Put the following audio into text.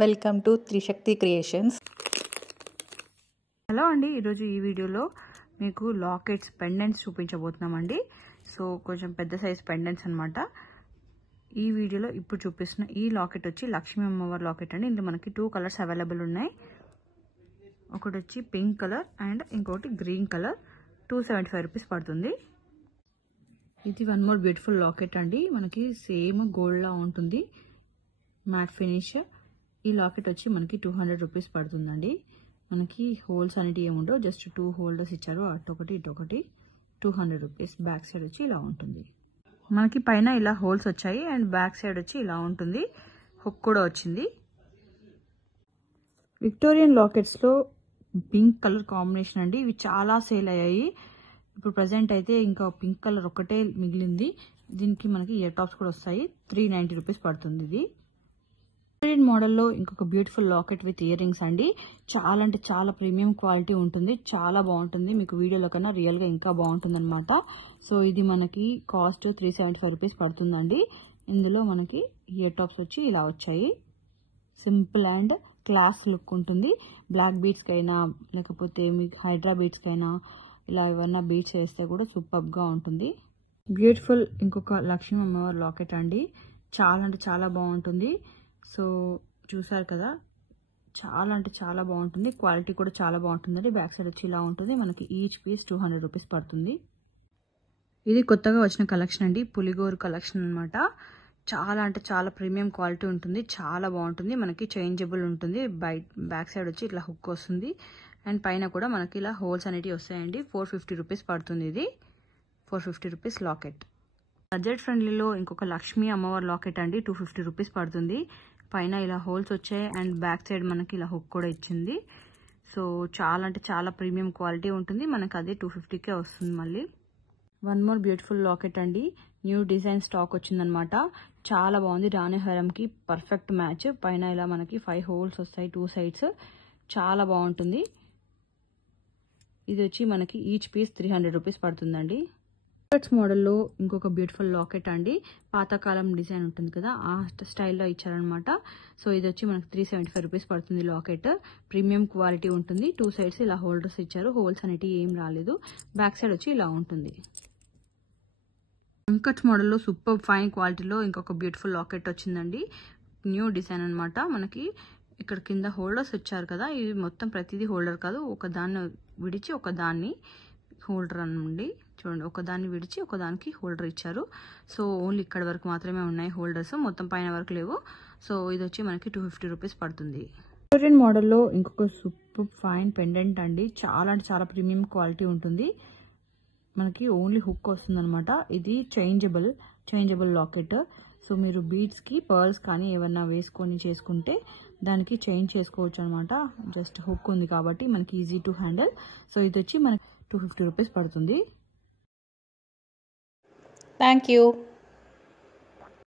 Welcome to Trishakti creations. Hello అండి, ఈరోజు ఈ వీడియోలో మీకు లాకెట్స్ పెండెంట్స్ చూపించబోతున్నామండి. సో కొంచెం పెద్ద సైజ్ పెండెంట్స్ అనమాట. ఈ వీడియోలో ఇప్పుడు చూపిస్తున్న ఈ లాకెట్ వచ్చి లక్ష్మీ అమ్మవారి లాకెట్ అండి. ఇందులో మనకి 2 కలర్స్ అవైలబుల్ ఉన్నాయి. ఒకటి వచ్చి పింక్ కలర్ అండ్ ఇంకోటి గ్రీన్ కలర్. 275 రూపీస్ పడుతుంది. ఇది వన్ మోర్ బ్యూటిఫుల్ లాకెట్ అండి. మనకి సేమ్ గోల్డ్ లా ఉంటుంది, మ్యాట్ ఫినిష్. ఈ లాకెట్ వచ్చి మనకి 200 రూపీస్ పడుతుందండి. మనకి హోల్స్ అనేవి ఏముండవు, జస్ట్ 2 హోల్డర్స్ ఇచ్చారు, అటొకటి ఇటొకటి. 200 రూపీస్. బ్యాక్ సైడ్ వచ్చి ఇలా ఉంటుంది. మనకి పైన ఇలా హోల్స్ వచ్చాయి అండ్ బ్యాక్ సైడ్ వచ్చి ఇలా ఉంటుంది. హుక్ కూడా వచ్చింది. విక్టోరియన్ లాకెట్స్లో పింక్ కలర్ కాంబినేషన్ అండి. ఇవి చాలా సేల్ అయ్యాయి. ఇప్పుడు ప్రజెంట్ అయితే ఇంకా పింక్ కలర్ ఒక్కటే మిగిలింది. దీనికి మనకి ఇయర్ టాప్స్ కూడా వస్తాయి. 390 రూపీస్ పడుతుంది. ఇది విక్టోరియన్ మోడల్లో ఇంకొక beautiful locket with ear rings అండి. చాలా అంటే చాలా ప్రీమియం క్వాలిటీ ఉంటుంది, చాలా బాగుంటుంది. మీకు వీడియోలో కన్నా రియల్ గా ఇంకా బాగుంటుంది అనమాట. సో ఇది మనకి కాస్ట్ 375 రూపీస్ పడుతుందండి. ఇందులో మనకి ఇయర్ టాప్స్ వచ్చి ఇలా వచ్చాయి. సింపుల్ అండ్ క్లాస్ లుక్ ఉంటుంది. బ్లాక్ బీడ్స్ కైనా లేకపోతే మీకు హైడ్రా బీడ్స్ కైనా ఇలా ఏమన్నా బీడ్స్ వేస్తే కూడా సూపర్ గా ఉంటుంది. బ్యూటిఫుల్ ఇంకొక లక్ష్మీ అమ్మవారి లాకెట్ అండి. చాలా అంటే చాలా బాగుంటుంది. సో చూసారు కదా, చాలా అంటే చాలా బాగుంటుంది. క్వాలిటీ కూడా చాలా బాగుంటుందండి. బ్యాక్ సైడ్ వచ్చి ఇలా ఉంటుంది. మనకి ఈచ్ పీస్ 200 రూపీస్ పడుతుంది. ఇది కొత్తగా వచ్చిన కలెక్షన్ అండి, పులిగోరు కలెక్షన్ అనమాట. చాలా అంటే చాలా ప్రీమియం క్వాలిటీ ఉంటుంది, చాలా బాగుంటుంది. మనకి చేంజబుల్ ఉంటుంది. బ్యాక్ సైడ్ వచ్చి ఇట్లా హుక్ వస్తుంది అండ్ పైన కూడా మనకి ఇలా హోల్స్ అనేవి వస్తాయండి. 450 రూపీస్ పడుతుంది. ఇది 450 రూపీస్ లాకెట్. బడ్జెట్ ఫ్రెండ్లీలో ఇంకొక లక్ష్మీ అమ్మవారి లాకెట్ అండి. 250 రూపీస్ పడుతుంది. పైన ఇలా హోల్స్ వచ్చాయి అండ్ బ్యాక్ సైడ్ మనకి ఇలా హుక్ కూడా ఇచ్చింది. సో చాలా అంటే చాలా ప్రీమియం క్వాలిటీ ఉంటుంది. మనకి అది 250కే వస్తుంది. మళ్ళీ వన్ మోర్ బ్యూటిఫుల్ లాకెట్ అండి. న్యూ డిజైన్ స్టాక్ వచ్చిందనమాట. చాలా బాగుంది. రాణి హారంకి పర్ఫెక్ట్ మ్యాచ్. పైన ఇలా మనకి 5 హోల్స్ వస్తాయి 2 సైడ్స్. చాలా బాగుంటుంది. ఇది వచ్చి మనకి ఈచ్ పీస్ 300 రూపీస్ పడుతుందండి. లాకెట్స్ మోడల్లో ఇంకొక బ్యూటిఫుల్ లాకెట్ అండి. పాతకాలం డిజైన్ ఉంటుంది కదా, ఆ స్టైల్లో ఇచ్చారనమాట. సో ఇది వచ్చి మనకి 375 రూపీస్ పడుతుంది లాకెట్. ప్రీమియం క్వాలిటీ ఉంటుంది. 2 సైడ్స్ ఇలా హోల్డర్స్ ఇచ్చారు. హోల్స్ అనేవి ఏం రాలేదు. బ్యాక్ సైడ్ వచ్చి ఇలా ఉంటుంది. అంకట్స్ మోడల్లో సూపర్ ఫైన్ క్వాలిటీలో ఇంకొక బ్యూటిఫుల్ లాకెట్ వచ్చిందండి. న్యూ డిజైన్ అనమాట. మనకి ఇక్కడ కింద హోల్డర్స్ ఇచ్చారు కదా, ఇవి మొత్తం ప్రతిదీ హోల్డర్ కాదు, ఒక దాన్ని విడిచి ఒక దాన్ని హోల్డర్ అనండి. చూడండి, ఒకదాన్ని విడిచి ఒకదానికి హోల్డర్ ఇచ్చారు. సో ఓన్లీ ఇక్కడ వరకు మాత్రమే ఉన్నాయి హోల్డర్స్, మొత్తం పైన వరకు లేవు. సో ఇది వచ్చి మనకి 250 రూపీస్ పడుతుంది. విక్టోరియన్ మోడల్లో ఇంకొక సూపర్ ఫైన్ పెండెంట్ అండి. చాలా అంటే చాలా ప్రీమియం క్వాలిటీ ఉంటుంది. మనకి ఓన్లీ హుక్ వస్తుంది అనమాట. ఇది చేంజబుల్ లాకెట్. సో మీరు బీడ్స్ కి పర్ల్స్ కానీ ఏమన్నా వేసుకొని చేసుకుంటే దానికి చేంజ్ చేసుకోవచ్చు అనమాట. జస్ట్ హుక్ ఉంది కాబట్టి మనకి ఈజీ టు హ్యాండిల్. సో ఇది వచ్చి మనకి 250 రూపీస్ పడుతుంది. Thank you.